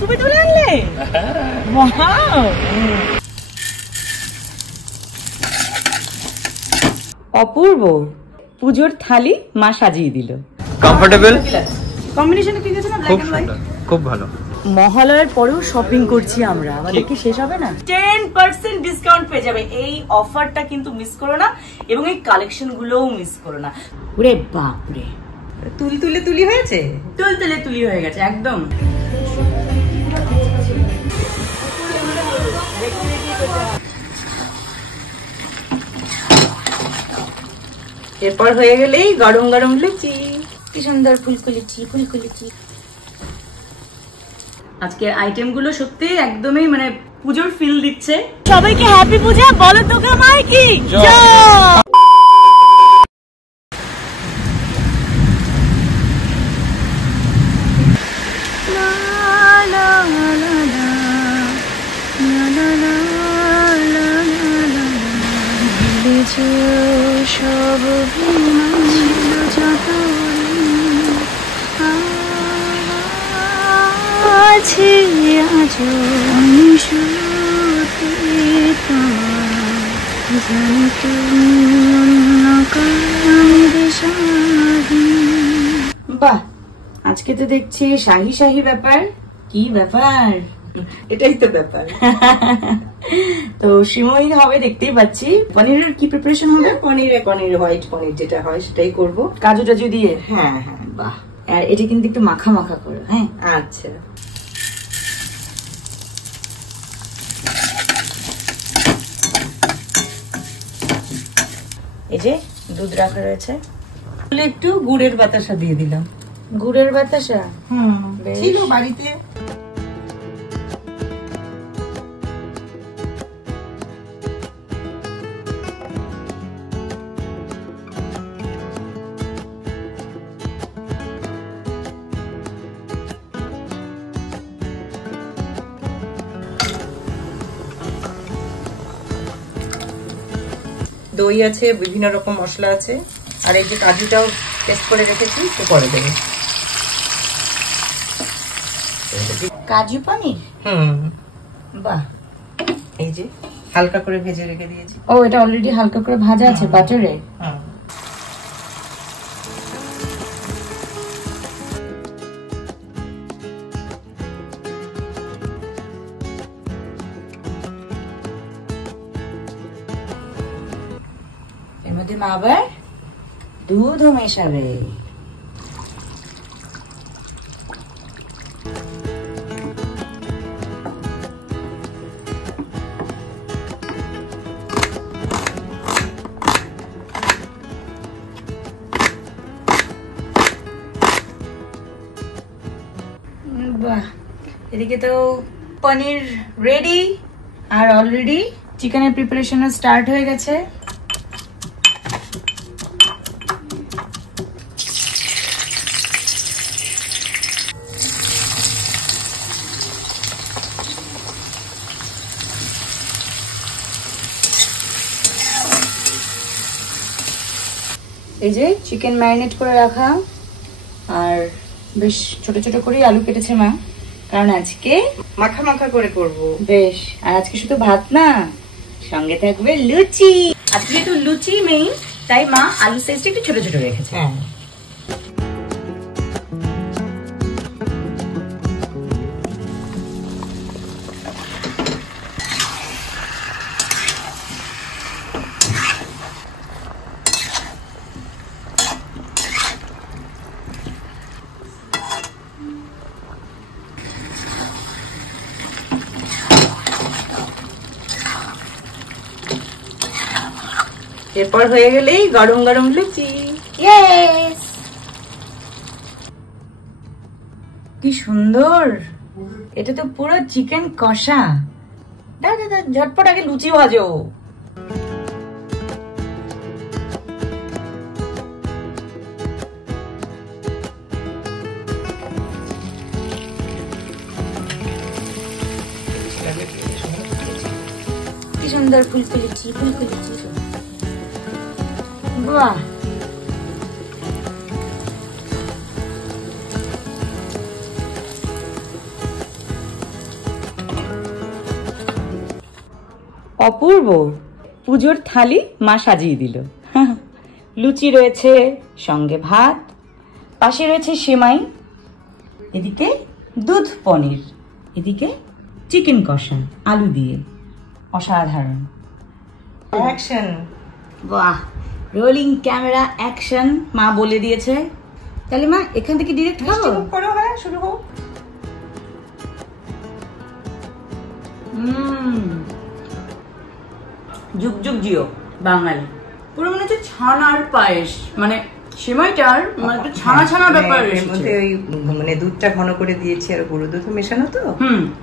তুমি তুলে আনলে? ওয়াও, অপূর্ব। পুজোর থালি মা সাজিয়ে দিল। কমফোর্টেবল কম্বিনেশন ঠিক আছে না, ব্ল্যাক এন্ড হোয়াইট, খুব ভালো। মহালয়ার পরেও শপিং করছি আমরা, আমাদের কি শেষ হবে না? 10% ডিসকাউন্ট পেয়ে যাবে। এই অফারটা কিন্তু মিস করো না, এবং এই কালেকশন গুলোও মিস করো না। ওরে বাপরে, তুলি হয়েছে, তুলি হয়ে গেছে একদম। এরপর হয়ে গেলেই গরম গরম লুচি। কি সুন্দর ফুলকুলিচি। আজকের আইটেম গুলো সত্যি একদমই মানে পুজোর ফিল দিচ্ছে। সবাইকে হ্যাপি পূজা বলো তো কামাই কি জয়। সব আছে আজ বাহ, আজকে তো দেখছি শাহী ব্যাপার। কি ব্যাপার? এটাই তো ব্যাপার। তো সিমই হবে দেখতেই পাচ্ছি। পনিরের কি প্রিপারেশন হবে? পনির হোয়াইট পনির যেটা হয় সেটাই করব, কাজু টাজু দিয়ে। হ্যাঁ। বাহ, আর এটা কিন্তু একটু মাখা মাখা করো। হ্যাঁ আচ্ছা, এই যে দুধ রাখা রয়েছে, একটু গুড়ের বাতাসা দিয়ে দিলাম। গুড়ের বাতাসা ছিল বাড়িতে। দই আছে, বিভিন্ন রকম মশলা আছে, আর এই যে কাজুটাও টেস্ট করে রেখেছি, তো পরে দেবো। কাজু পনির। বাহ, এই যে হালকা করে ভেজে রেখে দিয়েছি। ও, এটা অলরেডি হালকা করে ভাজা আছে বাটারে। এর মধ্যে মা আবার দুধও মেশাবে। বাহ, এদিকে তো পনির রেডি, আর অলরেডি চিকেনের প্রিপারেশনও স্টার্ট হয়ে গেছে। এই যে চিকেন ম্যারিনেট করে রাখা, আর বেশ ছোট ছোট করে আলু কেটেছে মা, কারণ আজকে মাখা মাখা করে করব। বেশ, আর আজকে শুধু ভাত না, সঙ্গে থাকবে লুচি। আজকে যেহেতু লুচি মেইন, তাই মা আলু সাইজটা একটু ছোট ছোট রেখেছে। হ্যাঁ, এরপর হয়ে গেলেই গরম গরম লুচি। কি সুন্দর, এটা তো পুরো চিকেন কষা। দাদা ঝটপট আগে লুচি ভাজো। কি সুন্দর ফুলকুলিচি। বাহ, অপূর্ব পুজোর থালি মা সাজিয়ে দিল। লুচি রয়েছে, সঙ্গে ভাত, পাশে রয়েছে সেমাই, এদিকে দুধ পনির, এদিকে চিকেন কষা আলু দিয়ে, অসাধারণ। অ্যাকশন। বাহ, রোলিং ক্যামেরা অ্যাকশন। মা বলে দিয়েছে, তাহলে মা এখান থেকে ডিরেক্ট খাবো? করো, হ্যাঁ শুরু হোক। যুগ যুগ জিও বাঙালি। পুরো মনে হচ্ছে ছানার পায়েস, মানে সেমাইটার মানে একটু ছানা ছানা ব্যাপার এর মধ্যে ওই মানে দুধটা ঘন করে দিয়েছি আর গুঁড়ো দুধ মেশানো, তো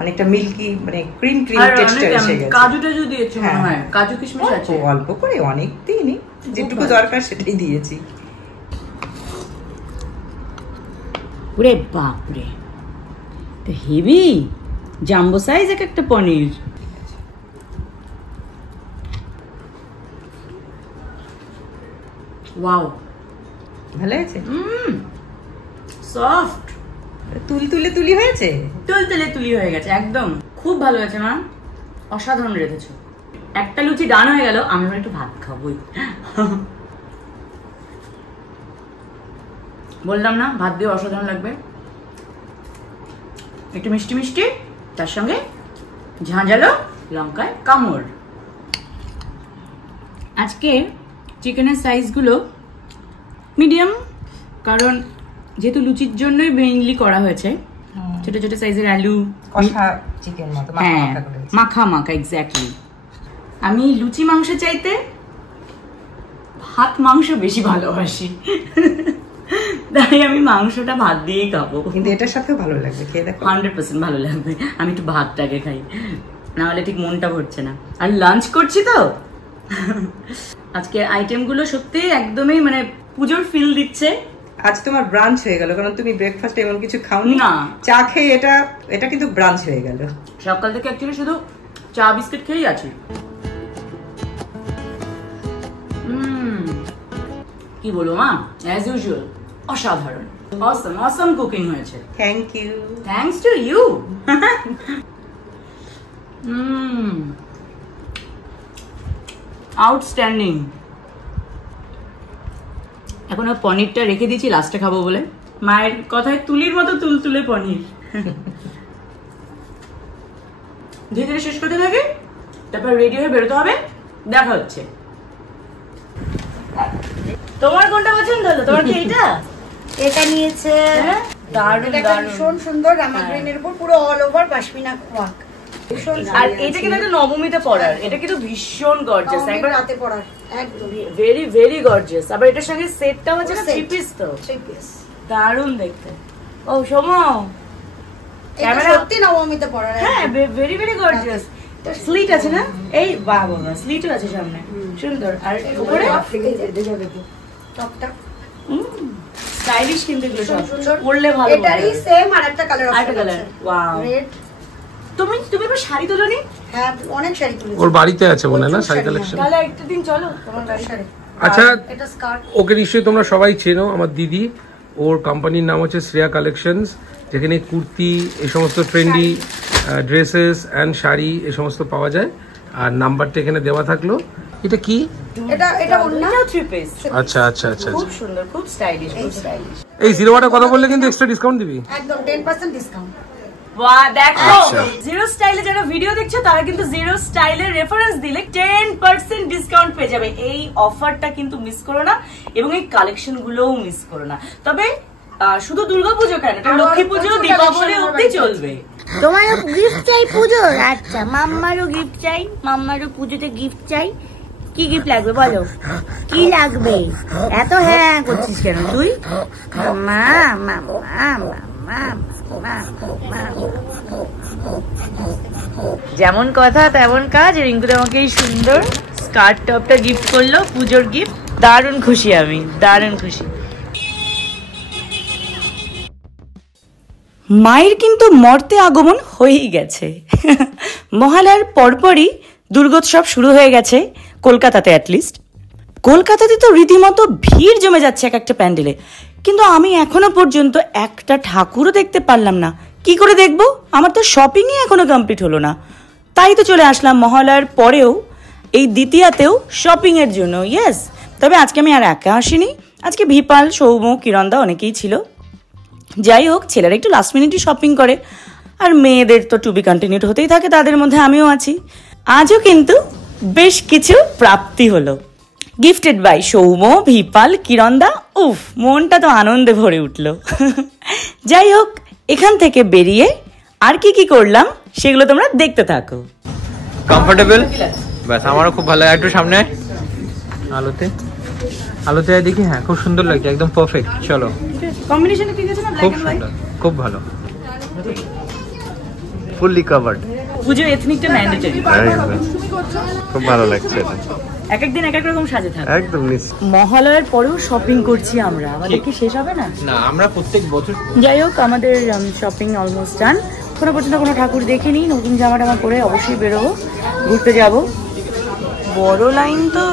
অনেকটা মিল্কি মানে ক্রিম ক্রিম টেক্সচার এসে গেছে। কাজু টাজু দিয়েছো মনে হয়? কাজু কিশমিশ আছে অল্প করে, অনেক দিইনি, যেটুকু দরকার সেটাই দিয়েছি। ওরে বাপ রে, তো হেভি জাম্বো সাইজ এক একটা পনির। ওয়াও, ভালো আছে, সফট, তুলি হয়েছে, তুলি হয়ে গেছে একদম। খুব ভালো হয়েছে মা, অসাধারণ রেখেছো। একটা লুচি ডান হয়ে গেল, আমি একটু ভাত খাবোই। বললাম না ভাত দিয়ে অসাধারণ লাগবে। একটু মিষ্টি মিষ্টি, তার সঙ্গে ঝাঁঝালো লঙ্কায় কামড়। আজকে চিকেনের সাইজগুলো মিডিয়াম, কারণ যেহেতু লুচির জন্যই মেইনলি করা হয়েছে। ছোট ছোট সাইজের আলু, কষা চিকেন মতো মাখা মাখা, এক্স্যাক্টলি। আমি লুচি মাংস চাইতে ভাত মাংস বেশি ভালোবাসি, তাই আমি মাংসটা ভাত দিয়েই খাবো। কিন্তু এটার সাথেও ভালো লাগবে, খেয়ে দেখো, 100% ভালো লাগবে। আমি একটু ভাতটাকে খাই, না হলে ঠিক মনটা ভরছে না। আর লাঞ্চ করছি তো, আজকের আইটেমগুলো সত্যি একদমই মানে পুজোর ফিল দিচ্ছে। আজ তোমার ব্রাঞ্চ হয়ে গেল, কারণ তুমি ব্রেকফাস্টে এমন কিছু খাওনি না, চা খেয়ে এটা কিন্তু ব্রাঞ্চ হয়ে গেল। সকাল থেকে অ্যাকচুয়ালি শুধু চা বিস্কিট খেয়েই আছি। কি বলবো মা, অ্যাজ ইউজুয়াল অসাধারণ, অসম অসম কুকিং হয়েছে। Thank you. Thanks to you. Outstanding. এখন পনিরটা রেখে দিয়েছি লাস্টে খাবো বলে, মায়ের কথায় তুলির মতো তুলতুলে পনির। ধীরে ধীরে শেষ করতে থাকে, তারপর রেডি হয়ে বেরোতে হবে। দেখা হচ্ছে। তোমার কোনটা পছন্দ হলো? তোমার কি এটা? এটা নিয়েছে, দারুণ ভীষণ সুন্দর রামা গ্রিনের উপর পুরো অল ওভার পশমিনা ওয়ার্ক। আর এটা কিন্তু একটা নবমীতে পরার, এটা কিন্তু ভীষণ গর্জিয়াস, একবার রাতে পরার একদম ভেরি ভেরি গর্জিয়াস। আবার এটার সঙ্গে সেটটা হচ্ছে না, থ্রি পিস, তো থ্রি পিস দারুণ দেখতে। ও সোমো, ক্যামেরা সত্যি নবমীতে পরার, হ্যাঁ ভেরি ভেরি গর্জিয়াস। স্লিট আছে না? এই বাহ বাহ, স্লিটও আছে সামনে, সুন্দর। আর উপরে টপটা স্টাইলিশ, কিন্তু এগুলো সব পরলে ভালো। এটারই সেম আরেকটা কালার আছে, কালার। Wow, red. তুমি এবার শাড়ি তোলোনি? হ্যাঁ, অনেক শাড়ি তুলেছি। ওর বাড়িতে আছে মনে হয় না শাড়ি কালেকশন। তাহলে একটা দিন চলো তোমার বাড়ি শাড়ি। আচ্ছা, এটা স্কার্ট। ওকে নিশ্চয়ই তোমরা সবাই চেনো, আমার দিদি। ওর কোম্পানির নাম হচ্ছে শ্রেয়া কালেকশনস, যেখানে কুর্তি, এই সমস্ত ট্রেন্ডি ড্রেসেস অ্যান্ড শাড়ি এই সমস্ত পাওয়া যায়। আর নাম্বারটা এখানে দেওয়া থাকলো। এটা কি? এটা ওন্না, থ্রি পিস। আচ্ছা আচ্ছা আচ্ছা, খুব সুন্দর, খুব স্টাইলিশ, খুব স্টাইলিশ। এই জিরো ওয়াটার কথা বললে কিন্তু এক্সট্রা ডিসকাউন্ট দিবি একদম 10% ডিসকাউন্ট। বাহ, দেখো জিরো স্টাইলে যারা ভিডিও দেখছো তারা কিন্তু জিরো স্টাইলের রেফারেন্স দিলে 10% ডিসকাউন্ট পেয়ে যাবে। এই অফারটা কিন্তু মিস করো না, এবং এই কালেকশন গুলোও মিস করো না। তবে শুধু দুর্গাপুজো কেন, লক্ষ্মী পুজো, দীপাবলি অবধি চলবে। তোমারও গিফট চাই পুজোর? আচ্ছা, মাম্মারও গিফট চাই, মাম্মারও পুজোতে গিফট চাই। কি গিফট লাগবে বলো, কি লাগবে? এত হ্যাঁ করছিস কেন তুই? মা মা মা, যেমন কথা তেমন কাজ। রিঙ্কুতে আমাকে এই সুন্দর স্কার্ট টপটা গিফট করলো, পুজোর গিফট। দারুণ খুশি আমি, দারুণ খুশি। মায়ের কিন্তু মর্তে আগমন হয়েই গেছে। মহালয়ার পরপরই দুর্গোৎসব শুরু হয়ে গেছে কলকাতাতে। অ্যাটলিস্ট কলকাতাতে তো রীতিমতো ভিড় জমে যাচ্ছে এক একটা প্যান্ডেলে, কিন্তু আমি এখনো পর্যন্ত একটা ঠাকুরও দেখতে পারলাম না। কি করে দেখবো? আমার তো শপিংই এখনো কমপ্লিট হলো না। তাই তো চলে আসলাম মহালয়ার পরেও এই দ্বিতীয়াতেও শপিং এর জন্য। ইয়েস, তবে আজকে আমি আর একা আসিনি, আজকে ভিপাল, সৌম, কিরণদা অনেকেই ছিল। যাই হোক, ছেলেরা একটু লাস্ট মিনিটই শপিং করে, আর মেয়েদের তো টু বি কন্টিনিউড হতেই থাকে, তাদের মধ্যে আমিও আছি। আজও কিন্তু বেশ কিছু প্রাপ্তি হলো, গিফটেড বাই সৌম, ভিপাল, কিরণদা। উফ, মনটা তো আনন্দে ভরে উঠলো। যাই হোক, এখান থেকে বেরিয়ে আর কি কি করলাম সেগুলো তোমরা দেখতে থাকো। কমফোর্টেবল, ব্যাস আমারও খুব ভালো লাগে। একটু সামনে আলোতে আলোতে দেখি, হ্যাঁ খুব সুন্দর লাগছে, একদম পারফেক্ট। চলো, কম্বিনেশনে ঠিক আছে না? খুব সুন্দর, খুব ভালো, ফুললি কভার্ড। পুজো এথনিকটা ম্যান্ডেটরি, খুব ভালো লাগছে। এক এক দিন এক এক রকম সাজে থাকে। একদম মহালয়ার পরেও শপিং করছি আমরা, আমাদের কি শেষ হবে না? না, আমরা প্রত্যেক বছর। যাই হোক, আমাদের শপিং অলমোস্ট ডান। কোনো পর্যন্ত কোনো ঠাকুর দেখিনি, নতুন জামা টামা পরে অবশ্যই বেরোবো, ঘুরতে যাব। বড় লাইন তো।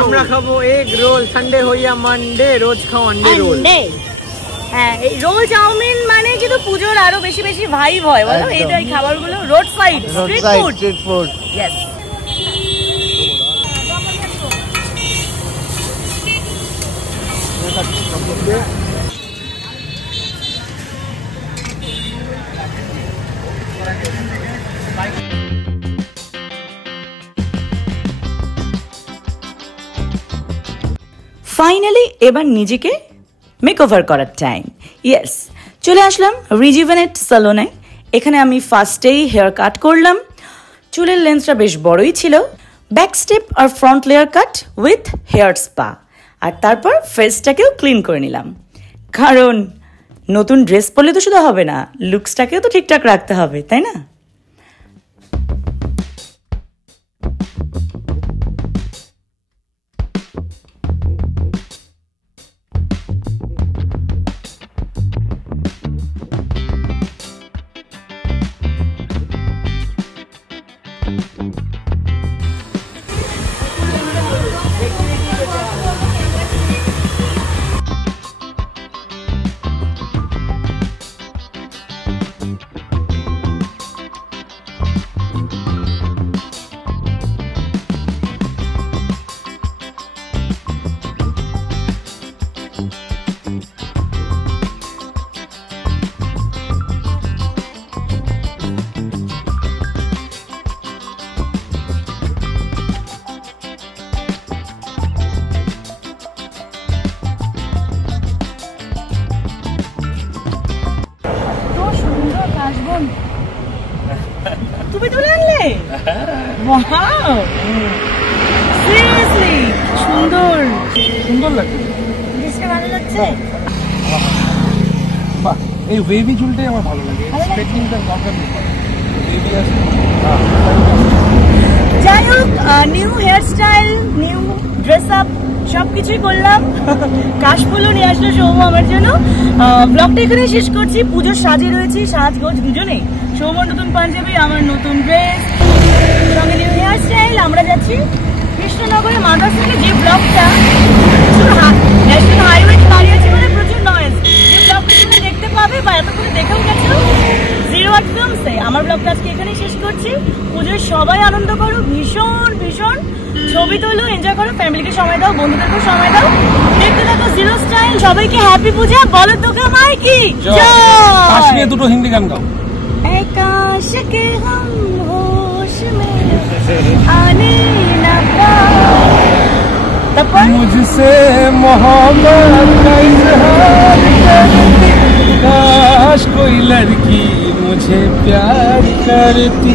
আমরা খাবো এগ রোল, সানডে হইয়া মানডে, রোজ খাও আন্ডে রোল। হ্যাঁ, এই রোল চাউমিন মানে কিন্তু পুজোর আরো বেশি বেশি ভাইব হয়, বলো? এই খাবারগুলো road side street food. Yes. Finally এবার নিজেকে মেকওভার করার টাইম। ইয়েস, চলে আসলাম রিজুভেনেট সালনে। এখানে আমি ফার্স্টেই হেয়ার কাট করলাম। চুলের লেন্থটা বেশ বড়ই ছিল, ব্যাক স্টেপ আর front layer cut with hair spa, আর তারপর ফেসটাকেও ক্লিন করে নিলাম। কারণ নতুন ড্রেস পরলে তো শুধু হবে না, লুকসটাকেও তো ঠিকঠাক রাখতে হবে, তাই না? তুমি তুলে আনলে? ওয়াও, সিরিয়াসলি সুন্দর, সুন্দর লাগছে, জিনিসটা ভালো লাগছে। বাহ, এই ওয়েভি চুলটাই আমার ভালো লাগে, স্ট্রেটনিংটা দরকার নেই, ওয়েভি আছে। যাই হোক, new hair style, new dress up, সবকিছুই করলাম। কাশফুলও নিয়ে আসলো সৌম আমার জন্য। ব্লগটা এখানে শেষ করছি। পুজোর সাজে রয়েছি, সাজগোজ দুজনেই। সৌমর নতুন পাঞ্জাবি, আমার নতুন ড্রেস, সঙ্গে নিউ হেয়ার স্টাইল। আমরা যাচ্ছি কৃষ্ণনগরে মাদার থেকে। যে ব্লগটা ন্যাশনাল হাইওয়ে দাঁড়িয়েছে মানে প্রচুর নয়েজ, যে ব্লগটা তুমি দেখতে পাবে বা এতক্ষণে দেখেও গেছো 01 ফিল্মসে। আমার ব্লগটা আজকে এখানেই শেষ করছি। পুজোয় সবাই আনন্দ করো, ভীষণ ভীষণ ছবি তোলো, এনজয় করো, ফ্যামিলিকে সময় দাও, বন্ধুদেরকে সময় দাও, দেখতে থাকো জিরো স্টাইল। সবাইকে হ্যাপি পূজা। বলো তোকে মাই কি জয়। দুটো হিন্দি গান গাও। आकाश के हम होश में आने ना पाए, मुझसे मोहब्बत का इजहार करती, काश कोई लड़की मुझे प्यार करती।